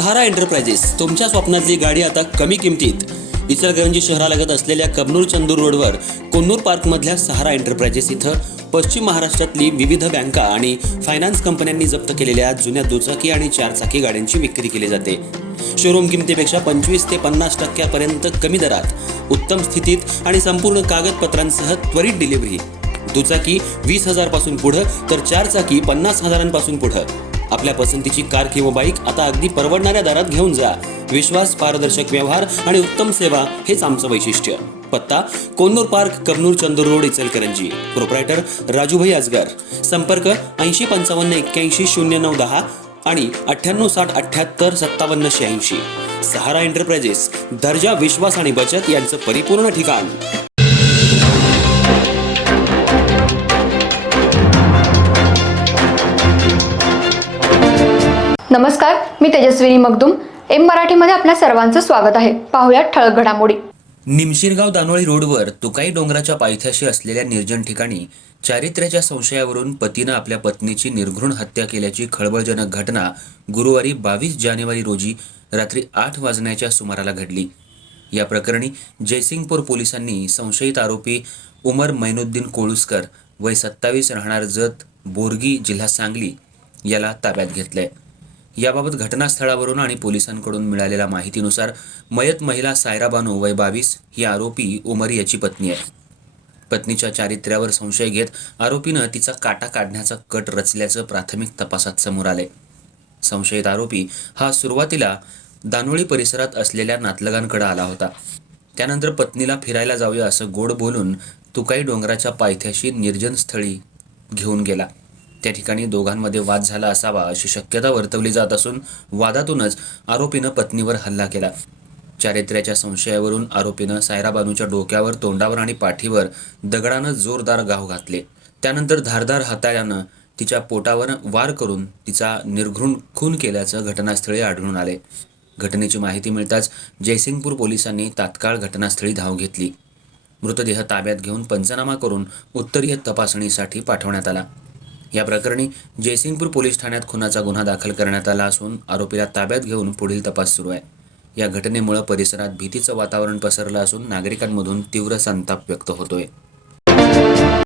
सहारा enterprises तुमच्या स्वप्नातली गाडी आता कमी किमतीत. इचलकरंजी शहरालगत असलेल्या कबनूर चंदूर रोडवर कोन्नूर पार्कमधल्या सहारा एंटरप्राइजेस इथं पश्चिम महाराष्ट्रातली विविध बँका आणि फायनान्स कंपन्यांनी जप्त केलेल्या जुन्या दुचाकी आणि चारचाकी गाड्यांची विक्री केली जाते. शोरूम किमतीपेक्षा 25 ते 50% कमी दरात, उत्तम स्थितीत आणि संपूर्ण कागदपत्रांसह त्वरित डिलिव्हरी. दुचाकी 20,000 पासून पुढे तर चारचाकी 50,000 पुढे. आपल्या पसंतीची कार किंवा बाईक आता अगदी परवडणाऱ्या दरात घेऊन जा. विश्वास, पारदर्शक व्यवहार आणि उत्तम सेवा हेच आमचं वैशिष्ट्य. पत्ता Konnur park, Kabnur Chandur road, Ichalkaranji. Proprietor Rajubhai Ajgar. संपर्क 8055810910 आणि 9860785786. सहारा एंटरप्राइजेस, दर्जा, विश्वास आणि बचत यांचं परिपूर्ण ठिकाण. नमस्कार, मी तेजस्विनी मगदूम. एम मराठीमध्ये आपल्या सर्वांचं स्वागत आहे. पाहूयात ठळक घडामोडी. निमशिरगाव दानोळी रोडवर तुकाई डोंगराच्या पायथ्याशी असलेल्या निर्जन ठिकाणी चारित्र्याच्या संशयावरून पतीनं आपल्या पत्नीची निर्घृण हत्या केल्याची खळबळजनक घटना गुरुवारी 22 जानेवारी रोजी रात्री 8 वाजण्याच्या सुमाराला घडली. या प्रकरणी जयसिंगपूर पोलिसांनी संशयित आरोपी उमर मैनुद्दीन कोळुसकर, वय 27, राहणार जत, बोरगी, जिल्हा सांगली याला ताब्यात घेतलंय. याबाबत घटनास्थळावरून आणि पोलिसांकडून मिळालेल्या माहितीनुसार मयत महिला सायरा बानू, वय 22, ही आरोपी उमर याची पत्नी आहे. पत्नीच्या चारित्र्यावर संशय घेत आरोपीनं तिचा काटा काढण्याचा कट रचल्याचं प्राथमिक तपासात समोर आलंय. संशयित आरोपी हा सुरुवातीला दानोळी परिसरात असलेल्या नातलगांकडे आला होता. त्यानंतर पत्नीला फिरायला जाऊया असं गोड बोलून तुकाई डोंगराच्या पायथ्याशी निर्जन स्थळी घेऊन गेला. त्या ठिकाणी दोघांमध्ये वाद झाला असावा अशी शक्यता वर्तवली जात असून वादातूनच आरोपीनं पत्नीवर हल्ला केला. चारित्र्याच्या संशयावरून आरोपीनं सायरा बानूच्या डोक्यावर, तोंडावर आणि पाठीवर दगडानं जोरदार घाव घातले. त्यानंतर धारदार हाताळ्यानं तिच्या पोटावर वार करून तिचा निर्घृण खून केल्याचं घटनास्थळी आढळून आले. घटनेची माहिती मिळताच जयसिंगपूर पोलिसांनी तात्काळ घटनास्थळी धाव घेतली. मृतदेह ताब्यात घेऊन पंचनामा करून उत्तरीय तपासणीसाठी पाठवण्यात आला. या प्रकरणी जयसिंगपूर पोलीस ठाण्यात खुनाचा गुन्हा दाखल करण्यात आला असून आरोपीला ताब्यात घेऊन पुढील तपास सुरू आहे. या घटनेमुळे परिसरात भीतीचं वातावरण पसरलं असून नागरिकांमधून तीव्र संताप व्यक्त होतोय.